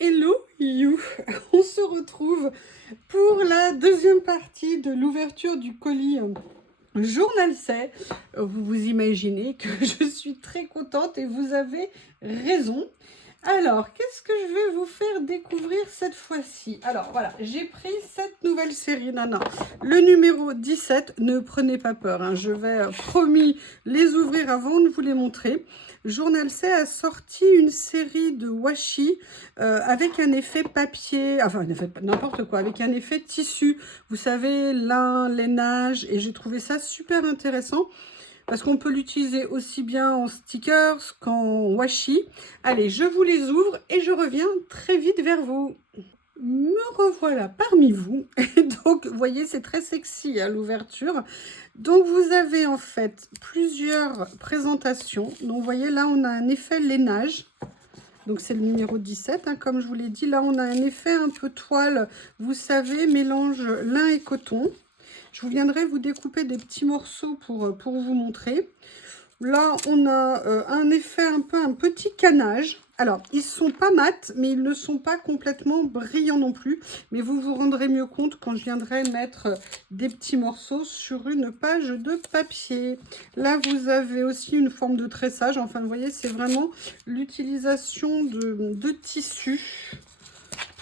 Hello you! On se retrouve pour la deuxième partie de l'ouverture du colis Journal C'est. Vous vous imaginez que je suis très contente et vous avez raison. Alors, qu'est-ce que je vais vous faire découvrir cette fois-ci? Alors, voilà, j'ai pris cette nouvelle série. Non, le numéro 17, ne prenez pas peur. Hein, je vais, promis, les ouvrir avant de vous les montrer. Journal C'est a sorti une série de washi avec un effet papier, enfin, n'importe quoi, avec un effet tissu. Vous savez, lin, lainage, et j'ai trouvé ça super intéressant. Parce qu'on peut l'utiliser aussi bien en stickers qu'en washi. Allez, je vous les ouvre et je reviens très vite vers vous. Me revoilà parmi vous. Et donc, vous voyez, c'est très sexy à l'ouverture. Donc, vous avez en fait plusieurs présentations. Donc, vous voyez, là, on a un effet lainage. Donc, c'est le numéro 17, hein, comme je vous l'ai dit. Là, on a un effet un peu toile, vous savez, mélange lin et coton. Je vous viendrai vous découper des petits morceaux pour vous montrer. Là, on a un effet un petit canage. Alors, ils ne sont pas mat, mais ils ne sont pas complètement brillants non plus. Mais vous vous rendrez mieux compte quand je viendrai mettre des petits morceaux sur une page de papier. Là, vous avez aussi une forme de tressage. Enfin, vous voyez, c'est vraiment l'utilisation de tissu.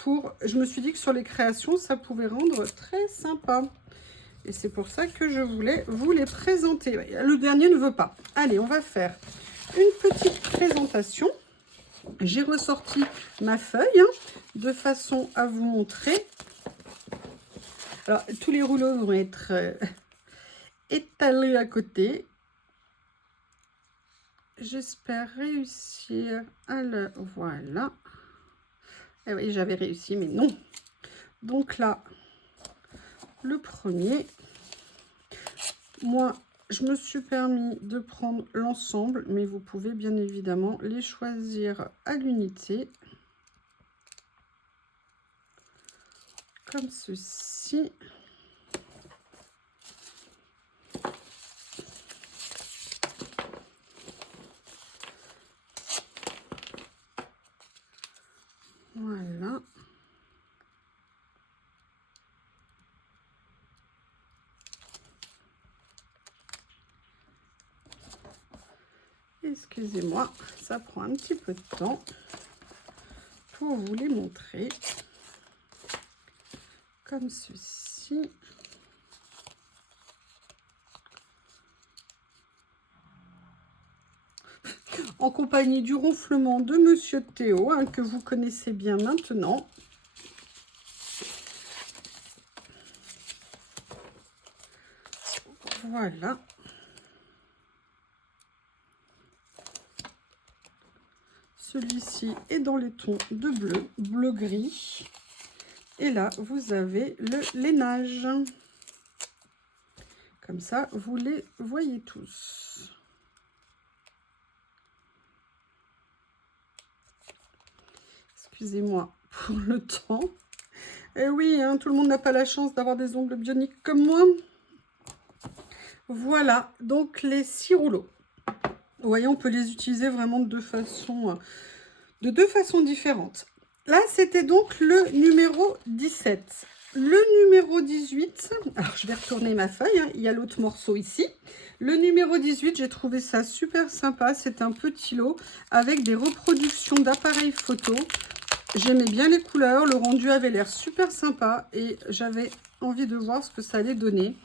Je me suis dit que sur les créations, ça pouvait rendre très sympa. Et c'est pour ça que je voulais vous les présenter. Le dernier ne veut pas. Allez, on va faire une petite présentation. J'ai ressorti ma feuille de façon à vous montrer. Alors, tous les rouleaux vont être étalés à côté. J'espère réussir à le... Voilà. Eh oui, j'avais réussi, mais non. Donc là, le premier... Moi, je me suis permis de prendre l'ensemble, mais vous pouvez bien évidemment les choisir à l'unité. Comme ceci. Voilà. Excusez-moi, ça prend un petit peu de temps pour vous les montrer. Comme ceci. En compagnie du ronflement de Monsieur Théo, hein, que vous connaissez bien maintenant. Voilà. Celui-ci est dans les tons de bleu, bleu-gris. Et là, vous avez le lainage. Comme ça, vous les voyez tous. Excusez-moi pour le temps. Eh oui, hein, tout le monde n'a pas la chance d'avoir des ongles bioniques comme moi. Voilà, donc les 6 rouleaux. Vous voyez, on peut les utiliser vraiment de deux façons différentes. Là, c'était donc le numéro 17. Le numéro 18, alors je vais retourner ma feuille, hein, il y a l'autre morceau ici. Le numéro 18, j'ai trouvé ça super sympa. C'est un petit lot avec des reproductions d'appareils photo. J'aimais bien les couleurs, le rendu avait l'air super sympa et j'avais envie de voir ce que ça allait donner.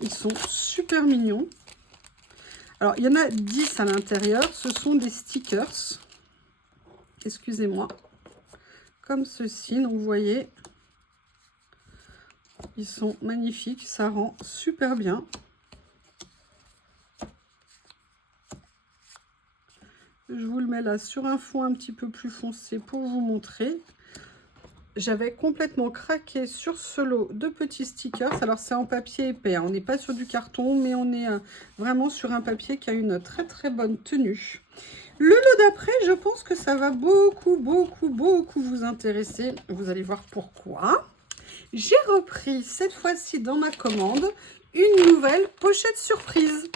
Ils sont super mignons. Alors, il y en a 10 à l'intérieur. Ce sont des stickers. Excusez-moi. Comme ceci. Donc, vous voyez, ils sont magnifiques. Ça rend super bien. Je vous le mets là sur un fond un petit peu plus foncé pour vous montrer. J'avais complètement craqué sur ce lot de petits stickers. Alors, c'est en papier épais. Hein. On n'est pas sur du carton, mais on est vraiment sur un papier qui a une très, très bonne tenue. Le lot d'après, je pense que ça va beaucoup vous intéresser. Vous allez voir pourquoi. J'ai repris cette fois-ci dans ma commande une nouvelle pochette surprise.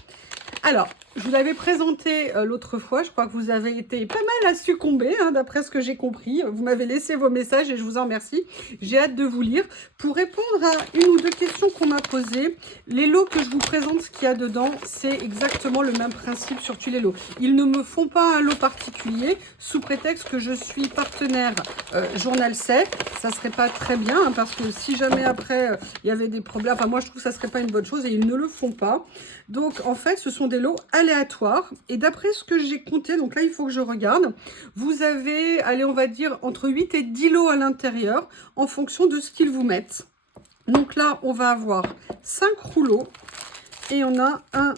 Alors, je vous l'avais présenté l'autre fois, je crois que vous avez été pas mal à succomber, hein, d'après ce que j'ai compris. Vous m'avez laissé vos messages et je vous en remercie. J'ai hâte de vous lire. Pour répondre à une ou deux questions qu'on m'a posées, les lots que je vous présente, ce qu'il y a dedans, c'est exactement le même principe sur tous les lots. Ils ne me font pas un lot particulier, sous prétexte que je suis partenaire Journal C. Ça serait pas très bien, hein, parce que si jamais après, il y avait des problèmes, enfin moi je trouve que ça serait pas une bonne chose et ils ne le font pas. Donc en fait, ce sont des lots aléatoires et d'après ce que j'ai compté, donc là il faut que je regarde, vous avez, allez on va dire entre 8 et 10 lots à l'intérieur en fonction de ce qu'ils vous mettent. Donc là on va avoir 5 rouleaux et on a 1,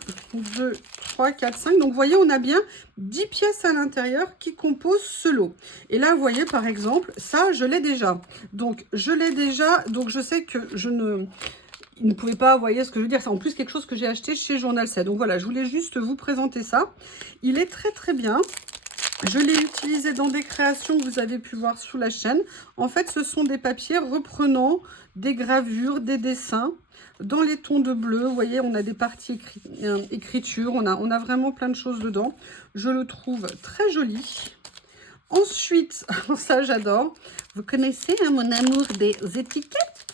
2, 3, 4, 5. Donc vous voyez, on a bien 10 pièces à l'intérieur qui composent ce lot. Et là vous voyez par exemple, ça je l'ai déjà. Donc je l'ai déjà, donc je sais que je ne... Il ne pouvait pas, vous voyez ce que je veux dire, c'est en plus quelque chose que j'ai acheté chez Journal C. Donc voilà, je voulais juste vous présenter ça. Il est très très bien. Je l'ai utilisé dans des créations que vous avez pu voir sous la chaîne. En fait, ce sont des papiers reprenant des gravures, des dessins dans les tons de bleu. Vous voyez, on a des parties écriture, on a vraiment plein de choses dedans. Je le trouve très joli. Ensuite, ça j'adore. Vous connaissez hein, mon amour des étiquettes.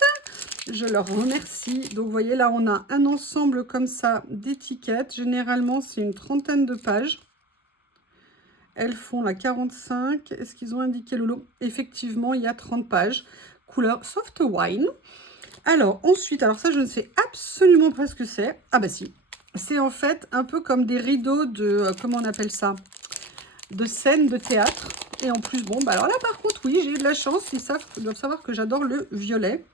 Je leur remercie. Donc, vous voyez, là, on a un ensemble comme ça d'étiquettes. Généralement, c'est une trentaine de pages. Elles font la 45. Est-ce qu'ils ont indiqué le lot? Effectivement, il y a 30 pages. Couleur soft wine. Alors, ensuite, alors ça, je ne sais absolument pas ce que c'est. Ah bah si. C'est en fait un peu comme des rideaux de... comment on appelle ça? De scène de théâtre. Et en plus, bon, bah alors là, par contre, oui, j'ai eu de la chance. Ils doivent savoir que j'adore le violet.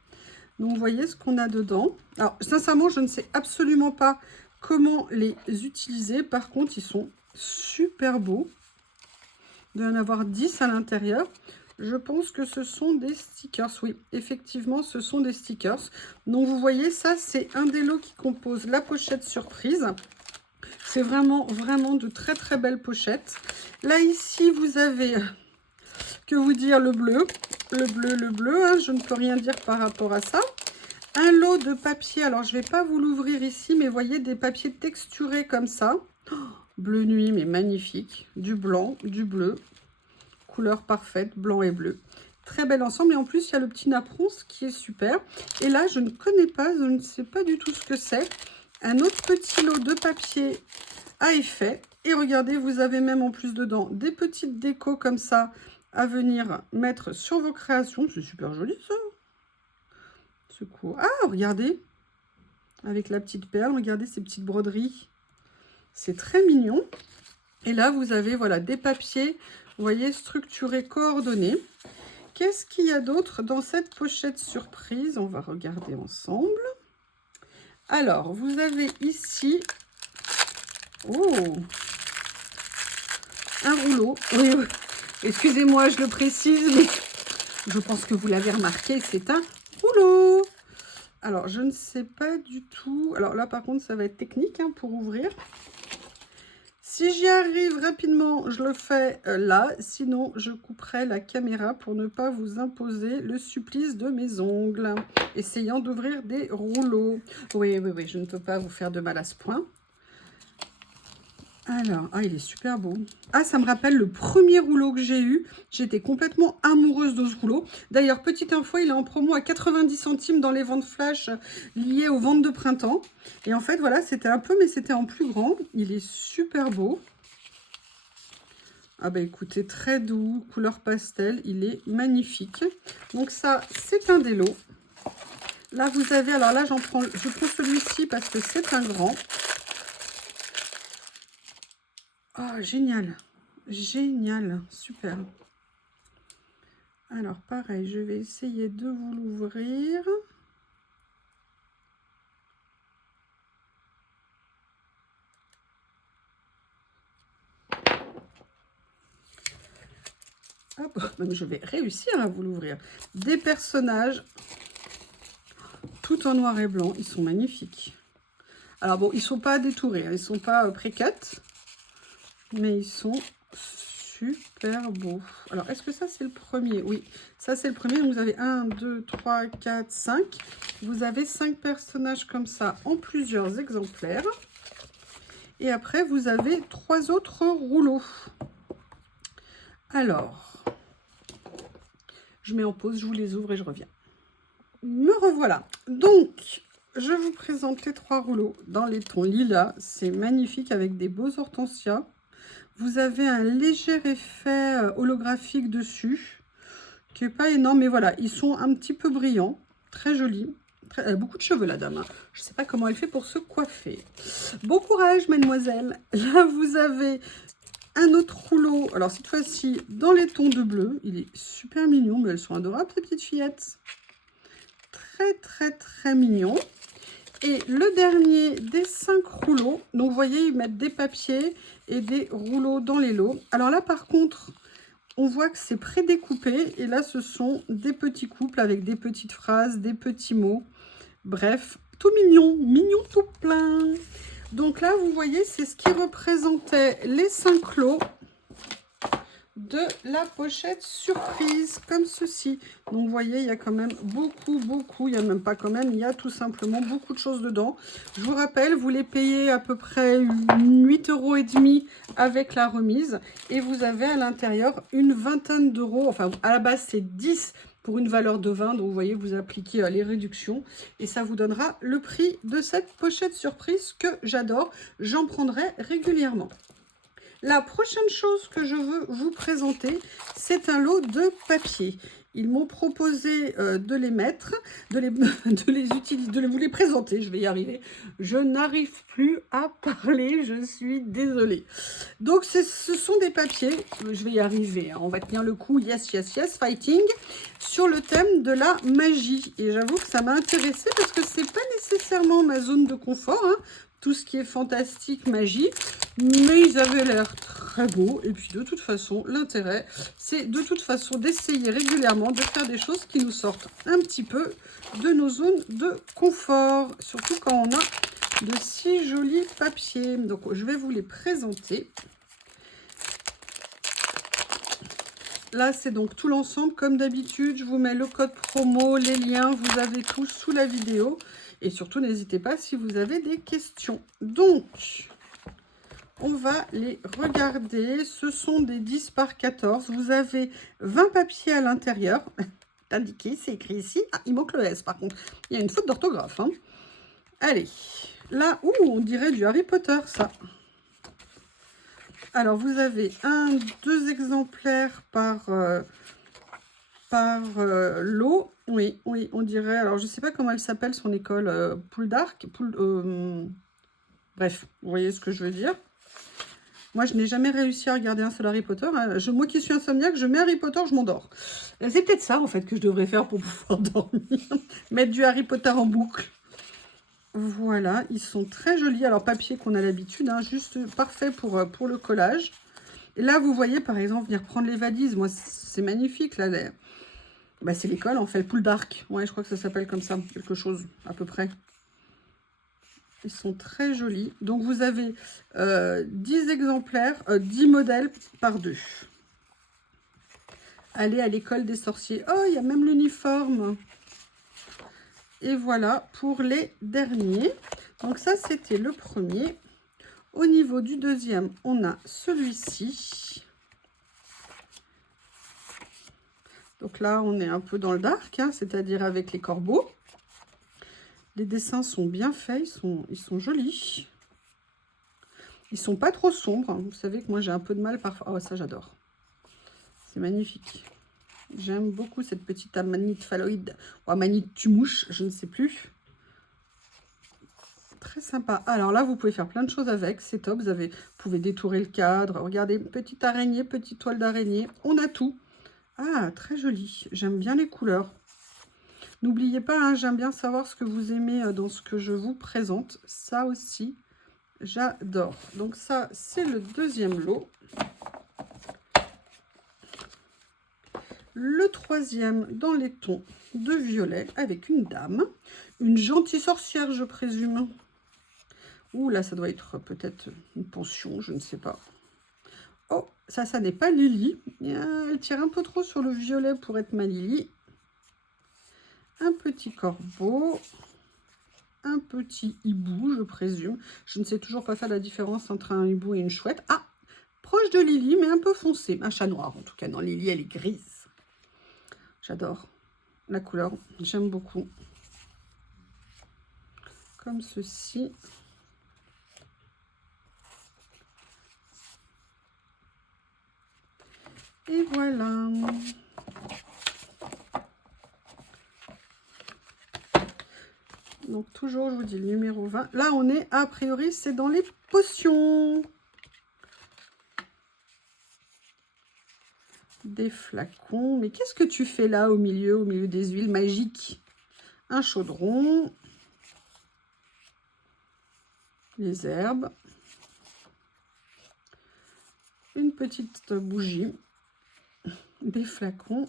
Donc, vous voyez ce qu'on a dedans. Alors, sincèrement, je ne sais absolument pas comment les utiliser. Par contre, ils sont super beaux. Il doit y en avoir 10 à l'intérieur. Je pense que ce sont des stickers. Oui, effectivement, ce sont des stickers. Donc, vous voyez, ça, c'est un des lots qui compose la pochette surprise. C'est vraiment, vraiment de très, très belles pochettes. Là, ici, vous avez... Que vous dire, le bleu. Le bleu, hein, je ne peux rien dire par rapport à ça. Un lot de papier, alors je ne vais pas vous l'ouvrir ici, mais voyez des papiers texturés comme ça. Oh, bleu nuit, mais magnifique. Du blanc, du bleu. Couleur parfaite, blanc et bleu. Très bel ensemble. Et en plus, il y a le petit napperon, ce qui est super. Et là, je ne connais pas, je ne sais pas du tout ce que c'est. Un autre petit lot de papier à effet. Et regardez, vous avez même en plus dedans des petites décos comme ça à venir mettre sur vos créations. C'est super joli ça. Ah, regardez, avec la petite perle, regardez ces petites broderies. C'est très mignon. Et là, vous avez voilà, des papiers, vous voyez, structurés, coordonnés. Qu'est-ce qu'il y a d'autre dans cette pochette surprise? On va regarder ensemble. Alors, vous avez ici... Oh, un rouleau. Oui, oui. Excusez-moi, je le précise, mais je pense que vous l'avez remarqué, c'est un rouleau. Alors, je ne sais pas du tout. Alors là, par contre, ça va être technique hein, pour ouvrir. Si j'y arrive rapidement, je le fais là. Sinon, je couperai la caméra pour ne pas vous imposer le supplice de mes ongles. Essayant d'ouvrir des rouleaux. Oui, oui, oui, je ne peux pas vous faire de mal à ce point. Alors, ah, il est super beau. Ah, ça me rappelle le premier rouleau que j'ai eu. J'étais complètement amoureuse de ce rouleau. D'ailleurs, petite info, il est en promo à 90 centimes dans les ventes flash liées aux ventes de printemps. Et en fait, voilà, c'était un peu, mais c'était en plus grand. Il est super beau. Ah bah écoutez, très doux, couleur pastel. Il est magnifique. Donc ça, c'est un des lots. Là, vous avez, alors là, je prends celui-ci parce que c'est un grand. Oh, génial. Génial. Super. Alors, pareil, je vais essayer de vous l'ouvrir. Hop, même je vais réussir à vous l'ouvrir. Des personnages tout en noir et blanc. Ils sont magnifiques. Alors bon, ils ne sont pas détourés. Hein, ils ne sont pas pré-cut. Mais ils sont super beaux. Alors, est-ce que ça, c'est le premier? Oui, ça, c'est le premier. Donc, vous avez 1, 2, 3, 4, 5. Vous avez 5 personnages comme ça en plusieurs exemplaires. Et après, vous avez 3 autres rouleaux. Alors, je mets en pause, je vous les ouvre et je reviens. Me revoilà. Donc, je vous présente les 3 rouleaux dans les tons lilas. C'est magnifique avec des beaux hortensias. Vous avez un léger effet holographique dessus, qui n'est pas énorme, mais voilà, ils sont un petit peu brillants, très jolis. Elle a beaucoup de cheveux, la dame. Hein. Je ne sais pas comment elle fait pour se coiffer. Bon courage, mademoiselle. Là, vous avez un autre rouleau. Alors, cette fois-ci, dans les tons de bleu. Il est super mignon, mais elles sont adorables, ces petites fillettes. Très, très, très mignon. Et le dernier des 5 rouleaux. Donc, vous voyez, ils mettent des papiers et des rouleaux dans les lots. Alors là, par contre, on voit que c'est prédécoupé. Et là, ce sont des petits couples avec des petites phrases, des petits mots. Bref, tout mignon, mignon tout plein. Donc là, vous voyez, c'est ce qui représentait les 5 lots de la pochette surprise, comme ceci. Donc, vous voyez, il y a quand même beaucoup, il n'y a même pas quand même, il y a tout simplement beaucoup de choses dedans. Je vous rappelle, vous les payez à peu près 8,5 € avec la remise. Et vous avez à l'intérieur une vingtaine d'euros. Enfin, à la base, c'est 10 pour une valeur de 20. Donc, vous voyez, vous appliquez les réductions. Et ça vous donnera le prix de cette pochette surprise que j'adore. J'en prendrai régulièrement. La prochaine chose que je veux vous présenter, c'est un lot de papier. Ils m'ont proposé de les mettre, de les utiliser, de vous les présenter. Je vais y arriver. Je n'arrive plus à parler, je suis désolée. Donc, ce sont des papiers, je vais y arriver, hein, on va tenir le coup, yes, yes, yes, fighting, sur le thème de la magie. Et j'avoue que ça m'a intéressée parce que c'est pas nécessairement ma zone de confort, hein, tout ce qui est fantastique, magie, mais ils avaient l'air très beaux. Et puis de toute façon, l'intérêt, c'est de toute façon d'essayer régulièrement de faire des choses qui nous sortent un petit peu de nos zones de confort, surtout quand on a de si jolis papiers. Donc je vais vous les présenter. Là, c'est donc tout l'ensemble. Comme d'habitude, je vous mets le code promo, les liens, vous avez tout sous la vidéo. Et surtout, n'hésitez pas si vous avez des questions. Donc, on va les regarder. Ce sont des 10 par 14. Vous avez 20 papiers à l'intérieur. Indiqué, c'est écrit ici. Ah, il manque le S par contre. Il y a une faute d'orthographe. Hein. Allez, là, on dirait du Harry Potter, ça. Alors, vous avez 2 exemplaires par lot. Oui, on dirait. Alors, je ne sais pas comment elle s'appelle, son école. Pouldark. Bref, vous voyez ce que je veux dire. Moi, je n'ai jamais réussi à regarder un seul Harry Potter. Hein. Moi qui suis insomniaque, je mets Harry Potter, je m'endors. C'est peut-être ça, en fait, que je devrais faire pour pouvoir dormir. Mettre du Harry Potter en boucle. Voilà, ils sont très jolis. Alors, papier qu'on a l'habitude, hein, juste parfait pour le collage. Et là, vous voyez, par exemple, venir prendre les valises. Moi, c'est magnifique, là. Bah, c'est l'école, en fait, le Pouldark. Ouais, je crois que ça s'appelle comme ça, quelque chose, à peu près. Ils sont très jolis. Donc, vous avez 10 exemplaires, 10 modèles par 2. Allez à l'école des sorciers. Oh, il y a même l'uniforme. Et voilà pour les derniers. Donc, ça, c'était le premier. Au niveau du deuxième, on a celui-ci. Donc là, on est un peu dans le dark, hein, c'est-à-dire avec les corbeaux. Les dessins sont bien faits, ils sont jolis. Ils sont pas trop sombres. Vous savez que moi, j'ai un peu de mal parfois. Oh, ça, j'adore. C'est magnifique. J'aime beaucoup cette petite amanite phalloïde. Ou amanite tumouche, je ne sais plus. Très sympa. Alors là, vous pouvez faire plein de choses avec. C'est top. Vous pouvez détourer le cadre. Regardez, petite araignée, petite toile d'araignée. On a tout. Ah, très joli. J'aime bien les couleurs. N'oubliez pas, hein, j'aime bien savoir ce que vous aimez dans ce que je vous présente. Ça aussi, j'adore. Donc ça, c'est le deuxième lot. Le troisième dans les tons de violet avec une dame. Une gentille sorcière, je présume. Ouh, là, ça doit être peut-être une pension, je ne sais pas. Oh, ça n'est pas Lily. Elle tire un peu trop sur le violet pour être ma Lily. Un petit corbeau. un petit hibou, je présume. Je ne sais toujours pas faire la différence entre un hibou et une chouette. Ah, proche de Lily, mais un peu foncé. Un chat noir, en tout cas. Non, Lily, elle est grise. J'adore la couleur. J'aime beaucoup. Comme ceci. Et voilà. Donc toujours, je vous dis, le numéro 20. Là, on est, a priori, c'est dans les potions. Des flacons. Mais qu'est-ce que tu fais là, au milieu des huiles magiques? Un chaudron. Les herbes. Une petite bougie. Des flacons.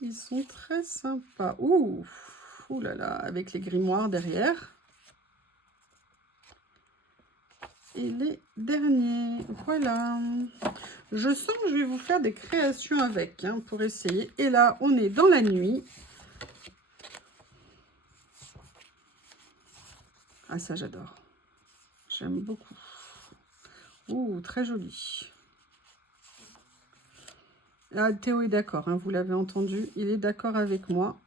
Ils sont très sympas. Ouh, ouh là là, avec les grimoires derrière. Et les derniers, voilà. Je sens que je vais vous faire des créations avec, hein, pour essayer. Et là, on est dans la nuit. Ah, ça, j'adore. J'aime beaucoup. Ouh, très joli. Là, Théo est d'accord, hein, vous l'avez entendu. Il est d'accord avec moi.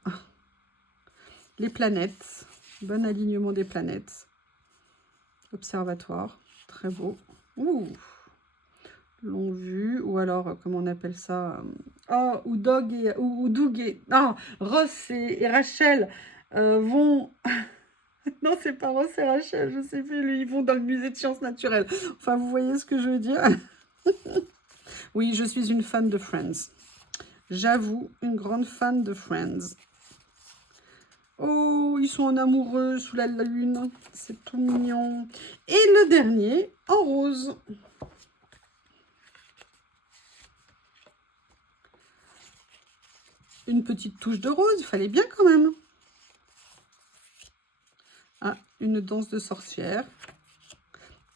Les planètes. Bon alignement des planètes. Observatoire. Très beau. Ouh. Longue vue. Ou alors, comment on appelle ça? Oh, ou Doug et... Non, Ross et Rachel vont... Non, c'est pas Ross et Rachel, je sais plus. Ils vont dans le musée de sciences naturelles. Enfin, vous voyez ce que je veux dire? Oui, je suis une fan de Friends. J'avoue, une grande fan de Friends. Oh, ils sont en amoureux sous la lune. C'est tout mignon. Et le dernier, en rose. Une petite touche de rose, il fallait bien quand même. Ah, une danse de sorcière.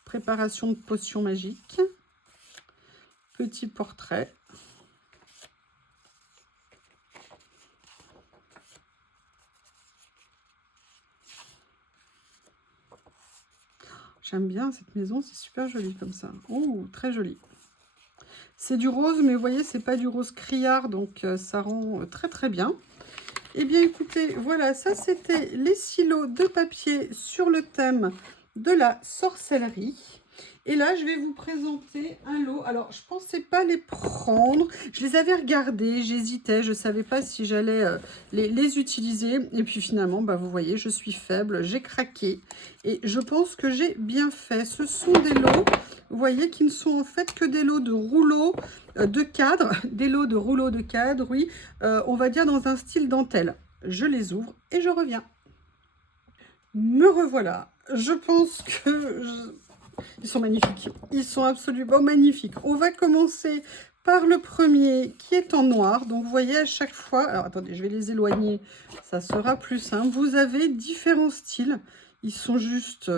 Préparation de potions magiques. Petit portrait. J'aime bien cette maison, c'est super joli comme ça. Oh, très joli. C'est du rose, mais vous voyez, c'est pas du rose criard, donc ça rend très très bien. Eh bien, écoutez, voilà, ça c'était les silos de papier sur le thème de la sorcellerie. Et là, je vais vous présenter un lot. Alors, je ne pensais pas les prendre. Je les avais regardés, j'hésitais, je ne savais pas si j'allais les utiliser. Et puis finalement, bah, vous voyez, je suis faible, j'ai craqué. Et je pense que j'ai bien fait. Ce sont des lots, vous voyez, qui ne sont en fait que des lots de rouleaux de cadre. Des lots de rouleaux de cadre, oui, on va dire dans un style dentelle. Je les ouvre et je reviens. Me revoilà. Je pense que... Ils sont magnifiques. Ils sont absolument magnifiques. On va commencer par le premier qui est en noir. Donc, vous voyez à chaque fois... Alors, attendez, je vais les éloigner. Ça sera plus simple. Vous avez différents styles. Ils sont juste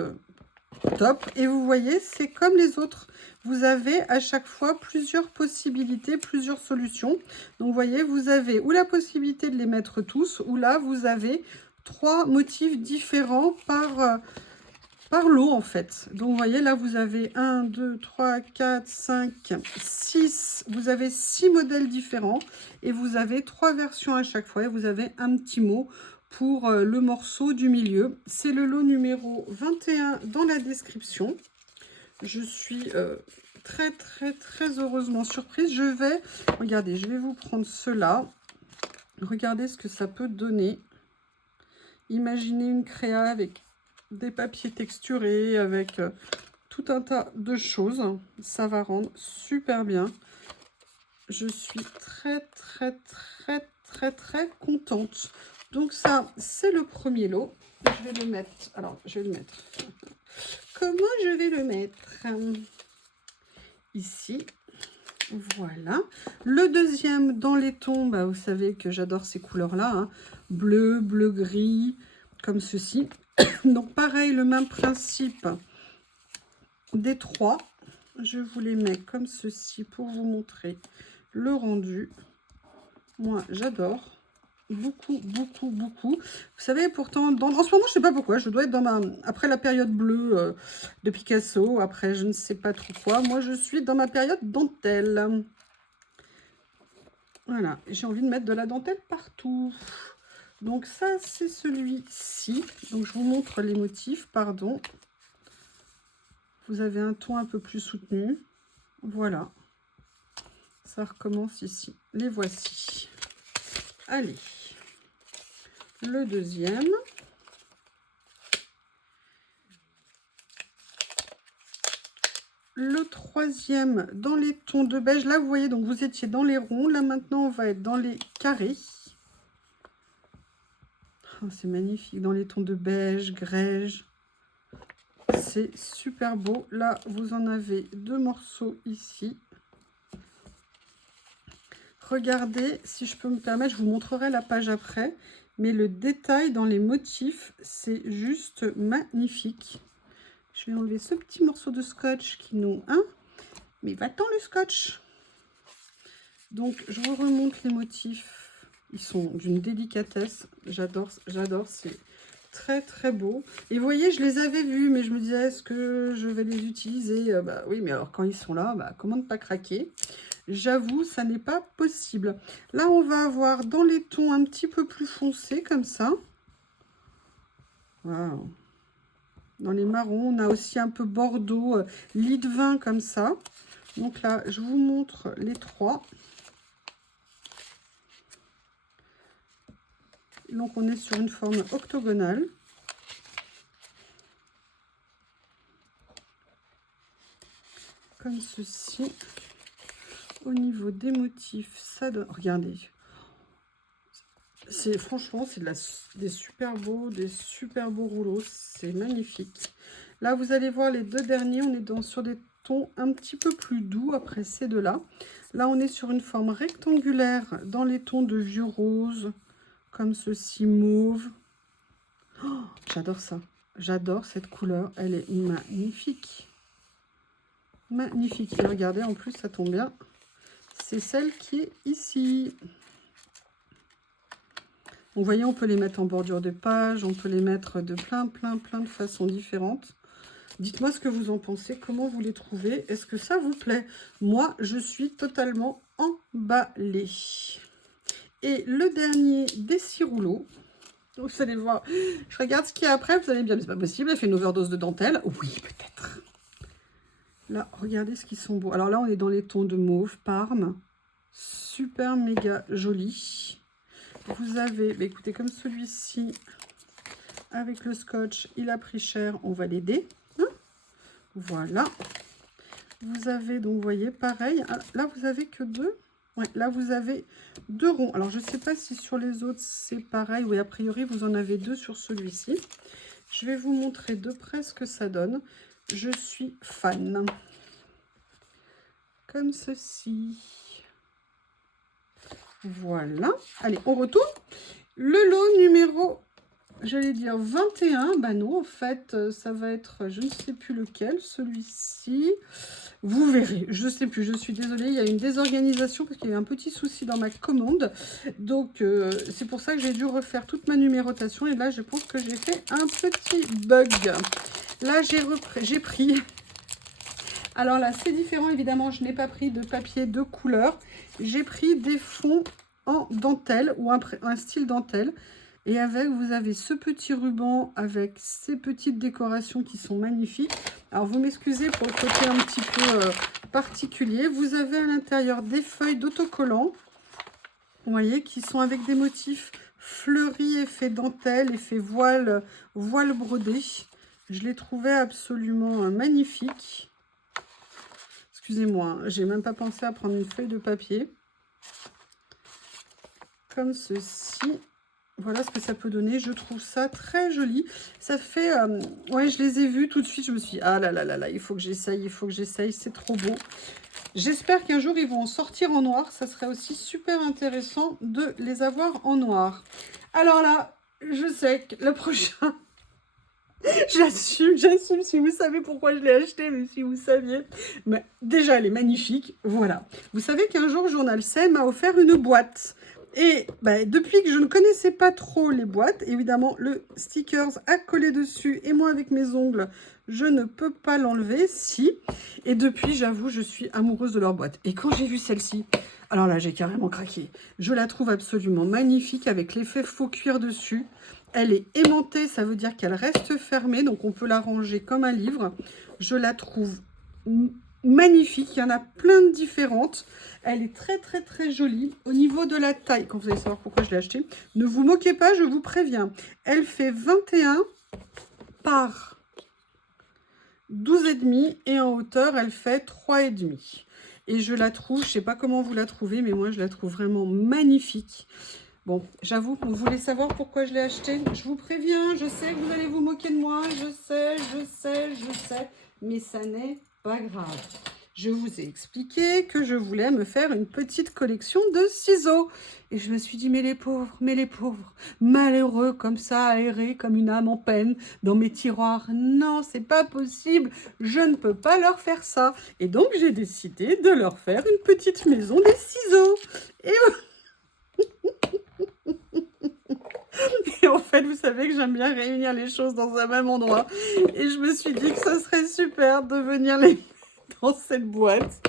top. Et vous voyez, c'est comme les autres. Vous avez à chaque fois plusieurs possibilités, plusieurs solutions. Donc, vous voyez, vous avez ou la possibilité de les mettre tous, ou là, vous avez 3 motifs différents par lot en fait. Donc vous voyez là vous avez 1, 2, 3, 4, 5, 6. Vous avez 6 modèles différents et vous avez 3 versions à chaque fois. Et vous avez un petit mot pour le morceau du milieu. C'est le lot numéro 21 dans la description. Je suis très heureusement surprise. Regardez, je vais vous prendre cela. Regardez ce que ça peut donner. Imaginez une créa avec des papiers texturés, avec tout un tas de choses. Ça va rendre super bien. Je suis très contente. Donc ça, c'est le premier lot. Je vais le mettre. Alors, je vais le mettre. Comment je vais le mettre? Ici. Voilà. Le deuxième, dans les tons, bah, vous savez que j'adore ces couleurs-là. Hein. Bleu, bleu-gris, comme ceci. Donc, pareil, le même principe des 3. Je vous les mets comme ceci pour vous montrer le rendu. Moi, j'adore. beaucoup, beaucoup, beaucoup. Vous savez, pourtant, en ce moment, je sais pas pourquoi, je dois être dans après la période bleue de Picasso, après je ne sais pas trop quoi. Moi, je suis dans ma période dentelle. Voilà, j'ai envie de mettre de la dentelle partout. Donc ça, c'est celui-ci. Donc je vous montre les motifs, pardon. Vous avez un ton un peu plus soutenu. Voilà. Ça recommence ici. Les voici. Allez. Le deuxième. Le troisième dans les tons de beige. Là, vous voyez, donc vous étiez dans les ronds. Là, maintenant, on va être dans les carrés. Oh, c'est magnifique. Dans les tons de beige, grège. C'est super beau. Là, vous en avez 2 morceaux ici. Regardez, si je peux me permettre, je vous montrerai la page après. Mais le détail dans les motifs, c'est juste magnifique. Je vais enlever ce petit morceau de scotch qui nous... Hein, mais va-t'en le scotch. Donc, je vous remonte les motifs. Ils sont d'une délicatesse. J'adore, c'est très très beau. Et vous voyez, je les avais vus, mais je me disais, est-ce que je vais les utiliser? Bah oui, mais alors quand ils sont là, bah, comment ne pas craquer? J'avoue, ça n'est pas possible. Là, on va avoir dans les tons un petit peu plus foncés, comme ça. Wow. Dans les marrons, on a aussi un peu bordeaux, lit de vin, comme ça. Donc là, je vous montre les 3. Donc, on est sur une forme octogonale. Comme ceci. Au niveau des motifs, ça donne... Regardez. Franchement, c'est des super beaux rouleaux. C'est magnifique. Là, vous allez voir les 2 derniers. On est sur des tons un petit peu plus doux après ces 2-là. Là, on est sur une forme rectangulaire dans les tons de vieux rose. Comme ceci, mauve. Oh, j'adore ça. J'adore cette couleur. Elle est magnifique. Magnifique. Et regardez, en plus, ça tombe bien. C'est celle qui est ici. Vous voyez, on peut les mettre en bordure de page. On peut les mettre de plein de façons différentes. Dites-moi ce que vous en pensez. Comment vous les trouvez? Est-ce que ça vous plaît? Moi, je suis totalement emballée. Et le dernier des 6 rouleaux. Vous allez voir, je regarde ce qu'il y a après, vous allez me dire, mais c'est pas possible, elle fait une overdose de dentelle. Oui, peut-être. Là, regardez ce qu'ils sont beaux. Alors là, on est dans les tons de mauve, parme. Super méga joli. Vous avez, bah écoutez, comme celui-ci, avec le scotch, il a pris cher, on va l'aider. Hein, voilà. Vous avez, donc, vous voyez, pareil. Là, vous avez que 2. Ouais, là, vous avez 2 ronds. Alors, je ne sais pas si sur les autres, c'est pareil. Oui, a priori, vous en avez 2 sur celui-ci. Je vais vous montrer de près ce que ça donne. Je suis fan. Comme ceci. Voilà. Allez, on retourne. Le lot numéro, j'allais dire 21. Bah non, en fait, ça va être, je ne sais plus lequel, celui-ci. Vous verrez, je ne sais plus, je suis désolée, il y a une désorganisation parce qu'il y a un petit souci dans ma commande. Donc, c'est pour ça que j'ai dû refaire toute ma numérotation. Et là, je pense que j'ai fait un petit bug. Là, j'ai pris... Alors là, c'est différent, évidemment, je n'ai pas pris de papier de couleur. J'ai pris des fonds en dentelle ou un style dentelle. Et avec, vous avez ce petit ruban avec ces petites décorations qui sont magnifiques. Alors, vous m'excusez pour le côté un petit peu particulier. Vous avez à l'intérieur des feuilles d'autocollants, vous voyez, qui sont avec des motifs fleuris, effet dentelle, effet voile brodé. Je les trouvais absolument magnifiques. Excusez-moi, hein, j'ai même pas pensé à prendre une feuille de papier. Comme ceci. Voilà ce que ça peut donner. Je trouve ça très joli. Ça fait... ouais, je les ai vus tout de suite. Je me suis dit, ah là là là là, il faut que j'essaye, il faut que j'essaye. C'est trop beau. J'espère qu'un jour, ils vont en sortir en noir. Ça serait aussi super intéressant de les avoir en noir. Alors là, je sais que le prochain... J'assume, si vous savez pourquoi je l'ai acheté, mais si vous saviez. Mais déjà, elle est magnifique. Voilà. Vous savez qu'un jour, Journal C m'a offert une boîte Et bah, depuis que je ne connaissais pas trop les boîtes, évidemment, le stickers a collé dessus. Et moi, avec mes ongles, je ne peux pas l'enlever. Si. Et depuis, j'avoue, je suis amoureuse de leur boîte. Et quand j'ai vu celle-ci, alors là, j'ai carrément craqué. Je la trouve absolument magnifique avec l'effet faux cuir dessus. Elle est aimantée, ça veut dire qu'elle reste fermée. Donc, on peut la ranger comme un livre. Je la trouve magnifique, il y en a plein de différentes. Elle est très très très jolie. Au niveau de la taille, quand vous allez savoir pourquoi je l'ai achetée, ne vous moquez pas, je vous préviens. Elle fait 21 par 12,5 et en hauteur, elle fait 3,5. Et je la trouve, je sais pas comment vous la trouvez, mais moi je la trouve vraiment magnifique. Bon, j'avoue, vous voulez savoir pourquoi je l'ai achetée? Je vous préviens, je sais que vous allez vous moquer de moi, je sais, mais ça n'est pas grave. Je vous ai expliqué que je voulais me faire une petite collection de ciseaux. Et je me suis dit, mais les pauvres, malheureux comme ça, aérés comme une âme en peine dans mes tiroirs. Non, c'est pas possible, je ne peux pas leur faire ça. Et donc, j'ai décidé de leur faire une petite maison des ciseaux. Et en fait, vous savez que j'aime bien réunir les choses dans un même endroit. Et je me suis dit que ça serait super de venir les mettre dans cette boîte.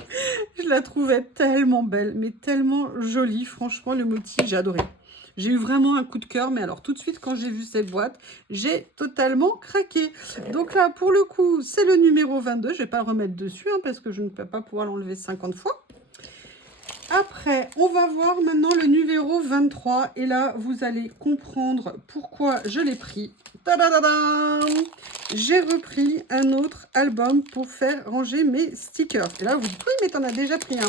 Je la trouvais tellement belle, mais tellement jolie. Franchement, le motif, j'ai adoré. J'ai eu vraiment un coup de cœur, mais alors tout de suite, quand j'ai vu cette boîte, j'ai totalement craqué. Donc là, pour le coup, c'est le numéro 22. Je ne vais pas le remettre dessus, hein, parce que je ne peux pas pouvoir l'enlever 50 fois. Après, on va voir maintenant le numéro 23. Et là, vous allez comprendre pourquoi je l'ai pris. Tadadadam! J'ai repris un autre album pour faire ranger mes stickers. Et là, vous dites, oui, mais t'en as déjà pris un.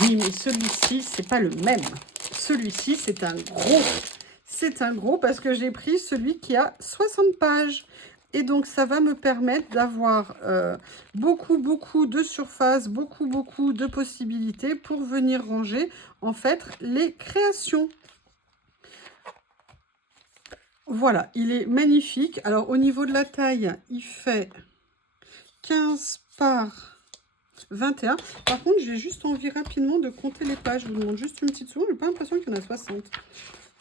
Oui, mais celui-ci, c'est pas le même. Celui-ci, c'est un gros. C'est un gros parce que j'ai pris celui qui a 60 pages. Et donc, ça va me permettre d'avoir beaucoup de surface, beaucoup de possibilités pour venir ranger, en fait, les créations. Voilà, il est magnifique. Alors, au niveau de la taille, il fait 15 par 21. Par contre, j'ai juste envie rapidement de compter les pages. Je vous demande juste une petite seconde. Je n'ai pas l'impression qu'il y en a 60.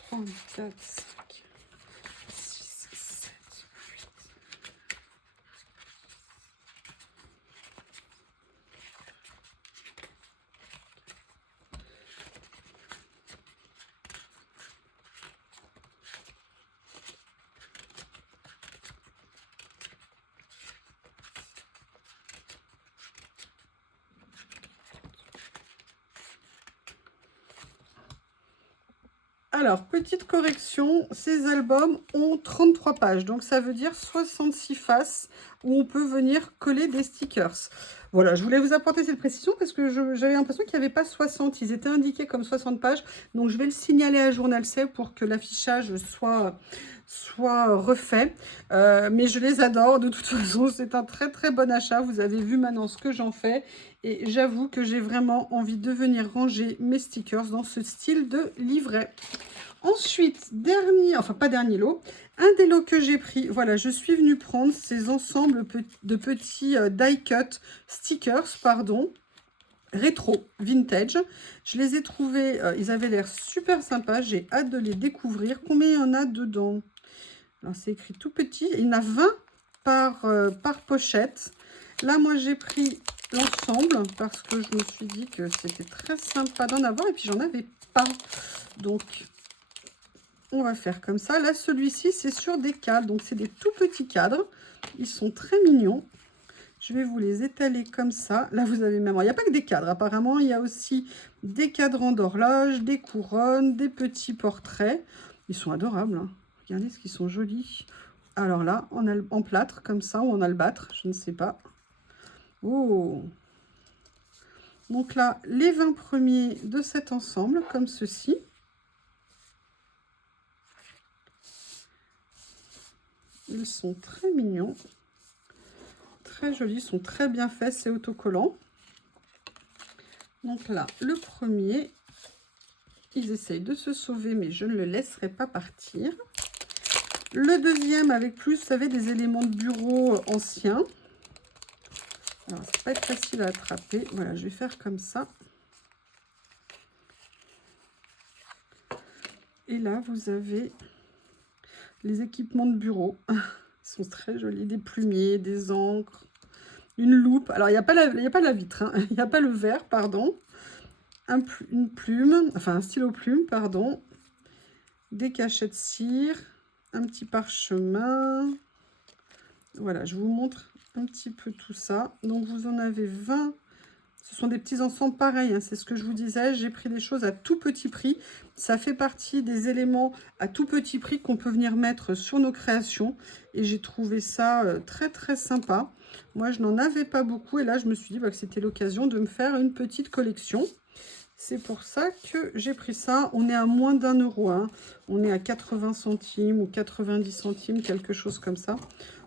3, 4, 5, 6, 7, 8. Alors, petite correction, ces albums ont 33 pages, donc ça veut dire 66 faces où on peut venir coller des stickers. Voilà, je voulais vous apporter cette précision parce que j'avais l'impression qu'il n'y avait pas 60, ils étaient indiqués comme 60 pages, donc je vais le signaler à Journal C pour que l'affichage soit refait. Mais je les adore, de toute façon, c'est un très bon achat. Vous avez vu maintenant ce que j'en fais et j'avoue que j'ai vraiment envie de venir ranger mes stickers dans ce style de livret. Ensuite, pas dernier lot, un des lots que j'ai pris, voilà, je suis venue prendre ces ensembles de petits die cut stickers, pardon, rétro, vintage. Je les ai trouvés, ils avaient l'air super sympas, j'ai hâte de les découvrir. Combien il y en a dedans? Alors, c'est écrit tout petit, il y en a 20 par pochette. Là, moi, j'ai pris l'ensemble parce que je me suis dit que c'était très sympa d'en avoir et puis j'en avais pas. Donc, on va faire comme ça. Là, celui-ci, c'est sur des cadres. Donc, c'est des tout petits cadres. Ils sont très mignons. Je vais vous les étaler comme ça. Là, vous avez même... Il n'y a pas que des cadres. Apparemment, il y a aussi des cadrans d'horloge, des couronnes, des petits portraits. Ils sont adorables, hein. Regardez ce qu'ils sont jolis. Alors là, en plâtre, comme ça, ou en albâtre, je ne sais pas. Oh! Donc là, les 20 premiers de cet ensemble, comme ceci. Ils sont très mignons, très jolis, ils sont très bien faits, c'est autocollant. Donc là, le premier, ils essayent de se sauver, mais je ne le laisserai pas partir. Le deuxième, avec plus, vous savez, des éléments de bureau anciens. Alors, ça va pas être facile à attraper. Voilà, je vais faire comme ça. Et là, vous avez les équipements de bureau. Ils sont très jolis. Des plumiers, des encres, une loupe. Alors, il n'y a pas la vitre, hein. Il n'y a pas le verre, pardon. Une plume, enfin un stylo plume, pardon. Des cachets de cire. Un petit parchemin. Voilà, je vous montre un petit peu tout ça. Donc, vous en avez 20. Ce sont des petits ensembles pareils, hein, c'est ce que je vous disais. J'ai pris des choses à tout petit prix. Ça fait partie des éléments à tout petit prix qu'on peut venir mettre sur nos créations. Et j'ai trouvé ça très très sympa. Moi, je n'en avais pas beaucoup. Et là, je me suis dit que c'était l'occasion de me faire une petite collection. C'est pour ça que j'ai pris ça. On est à moins d'1 €. Hein. On est à 80 centimes ou 90 centimes, quelque chose comme ça.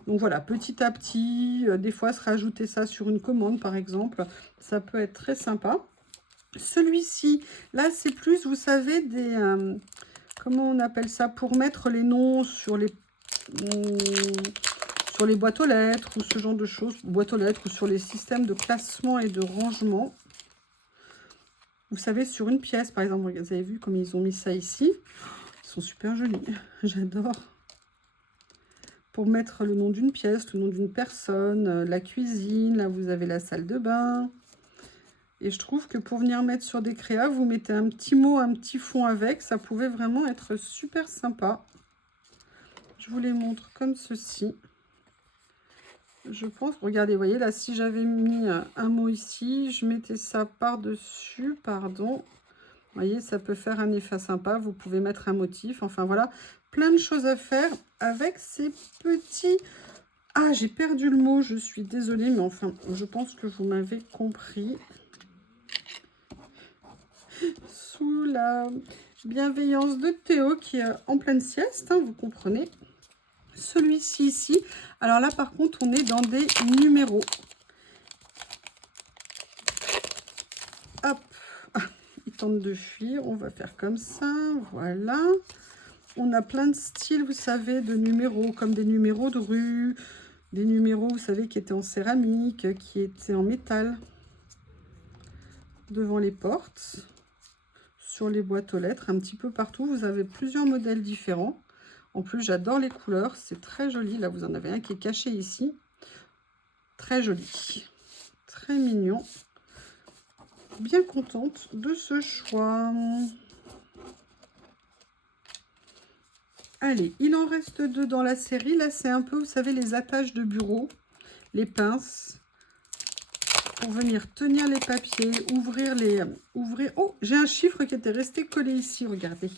Donc voilà, petit à petit, des fois se rajouter ça sur une commande par exemple, ça peut être très sympa. Celui-ci, là c'est plus, vous savez, des... comment on appelle ça? Pour mettre les noms sur les boîtes aux lettres ou ce genre de choses, boîtes aux lettres ou sur les systèmes de classement et de rangement. Vous savez, sur une pièce par exemple, vous avez vu comme ils ont mis ça ici. Ils sont super jolis, j'adore. Pour mettre le nom d'une pièce, le nom d'une personne, la cuisine, là vous avez la salle de bain. Et je trouve que pour venir mettre sur des créas, vous mettez un petit mot, un petit fond avec, ça pouvait vraiment être super sympa. Je vous les montre comme ceci. Je pense, regardez, vous voyez là, si j'avais mis un mot ici, je mettais ça par-dessus, pardon. Vous voyez, ça peut faire un effet sympa, vous pouvez mettre un motif, enfin voilà. Plein de choses à faire avec ces petits... Ah, j'ai perdu le mot, je suis désolée, mais enfin, je pense que vous m'avez compris. Sous la bienveillance de Théo qui est en pleine sieste, hein, vous comprenez. Celui-ci ici, alors là par contre, on est dans des numéros. Hop, il tente de fuir, on va faire comme ça, voilà. On a plein de styles, vous savez, de numéros, comme des numéros de rue, des numéros, vous savez, qui étaient en céramique, qui étaient en métal, devant les portes, sur les boîtes aux lettres, un petit peu partout. Vous avez plusieurs modèles différents. En plus, j'adore les couleurs, c'est très joli. Là, vous en avez un qui est caché ici. Très joli, très mignon. Bien contente de ce choix. Allez, il en reste 2 dans la série. Là, c'est un peu, vous savez, les attaches de bureau, les pinces, pour venir tenir les papiers, ouvrir les... Oh, j'ai un chiffre qui était resté collé ici, regardez.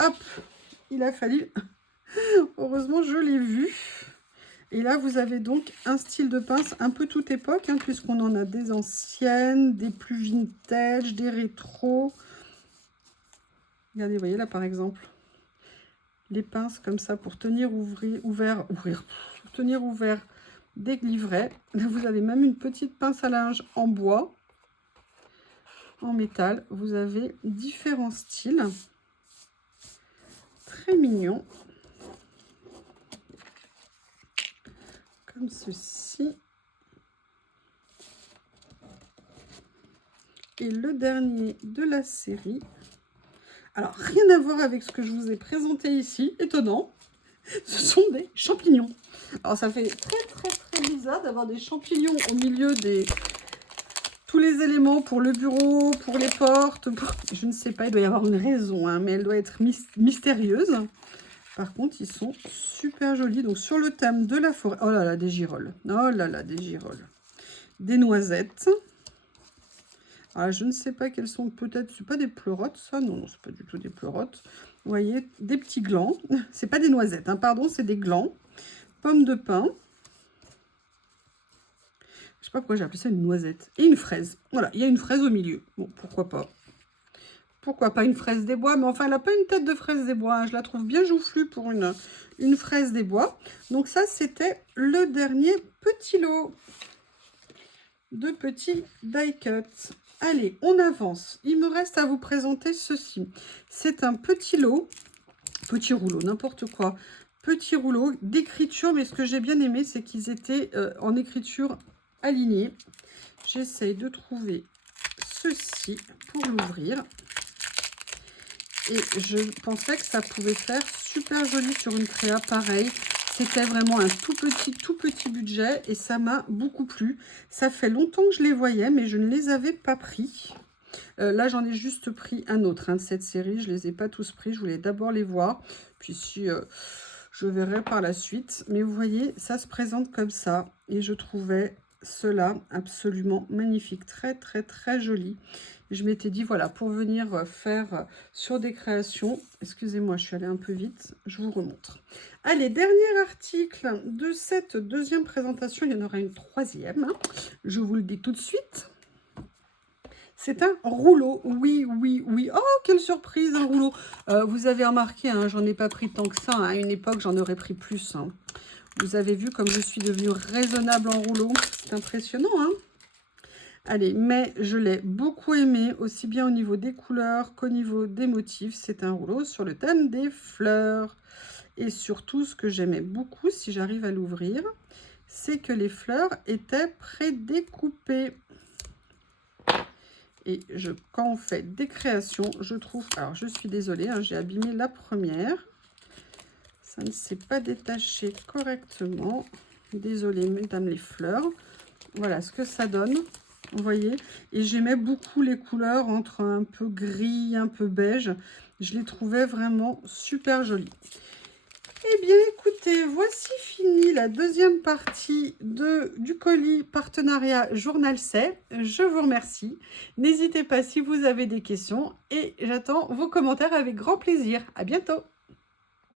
Hop, il a fallu... Heureusement, je l'ai vu. Et là, vous avez donc un style de pince un peu toute époque, hein, puisqu'on en a des anciennes, des plus vintage, des rétros. Regardez, vous voyez là, par exemple. Les pinces comme ça pour tenir tenir ouvert des livrets. Là, vous avez même une petite pince à linge en bois, en métal. Vous avez différents styles. Très mignon. Comme ceci. Et le dernier de la série. Alors, rien à voir avec ce que je vous ai présenté ici, étonnant, ce sont des champignons. Alors, ça fait très bizarre d'avoir des champignons au milieu des... tous les éléments pour le bureau, pour les portes, je ne sais pas, il doit y avoir une raison, hein, mais elle doit être mystérieuse. Par contre, ils sont super jolis. Donc, sur le thème de la forêt... Oh là là, des girolles. Oh là là, des girolles. Des noisettes. Ah, je ne sais pas quelles sont, peut-être, c'est pas des pleurotes, ça, non, c'est pas du tout des pleurotes. Vous voyez, des petits glands, c'est pas des noisettes, hein, pardon, c'est des glands. Pommes de pin. Je sais pas pourquoi j'ai appelé ça une noisette. Et une fraise, voilà, il y a une fraise au milieu. Bon, pourquoi pas. Pourquoi pas une fraise des bois, mais enfin, elle n'a pas une tête de fraise des bois, hein. Je la trouve bien joufflue pour une fraise des bois. Donc ça, c'était le dernier petit lot de petits die cuts. Allez, on avance. Il me reste à vous présenter ceci. C'est un petit lot, petit rouleau, n'importe quoi. Petit rouleau d'écriture, mais ce que j'ai bien aimé, c'est qu'ils étaient en écriture alignée. J'essaye de trouver ceci pour l'ouvrir. Et je pensais que ça pouvait faire super joli sur une créa pareil. C'était vraiment un tout petit budget et ça m'a beaucoup plu. Ça fait longtemps que je les voyais, mais je ne les avais pas pris. Là, j'en ai juste pris un autre de cette série. Je ne les ai pas tous pris. Je voulais d'abord les voir. Puis si je verrai par la suite. Mais vous voyez, ça se présente comme ça. Et je trouvais cela absolument magnifique. Très joli. Et je m'étais dit, voilà, pour venir faire sur des créations. Excusez-moi, je suis allée un peu vite. Je vous remontre. Allez, dernier article de cette deuxième présentation. Il y en aura une troisième. Je vous le dis tout de suite. C'est un rouleau, oui. Oh, quelle surprise, un rouleau. Vous avez remarqué, hein, j'en ai pas pris tant que ça. Hein. À une époque, j'en aurais pris plus. Hein. Vous avez vu comme je suis devenue raisonnable en rouleau. C'est impressionnant, hein. Allez, mais je l'ai beaucoup aimé, aussi bien au niveau des couleurs qu'au niveau des motifs. C'est un rouleau sur le thème des fleurs. Et surtout, ce que j'aimais beaucoup, si j'arrive à l'ouvrir, c'est que les fleurs étaient prédécoupées. Et quand on fait des créations, je trouve... Alors, je suis désolée, hein, j'ai abîmé la première. Ça ne s'est pas détaché correctement. Désolée, mesdames les fleurs. Voilà ce que ça donne. Vous voyez? Et j'aimais beaucoup les couleurs entre un peu gris, un peu beige. Je les trouvais vraiment super jolies. Eh bien, écoutez, voici fini la deuxième partie du colis partenariat Journal C. Je vous remercie. N'hésitez pas si vous avez des questions et j'attends vos commentaires avec grand plaisir. À bientôt.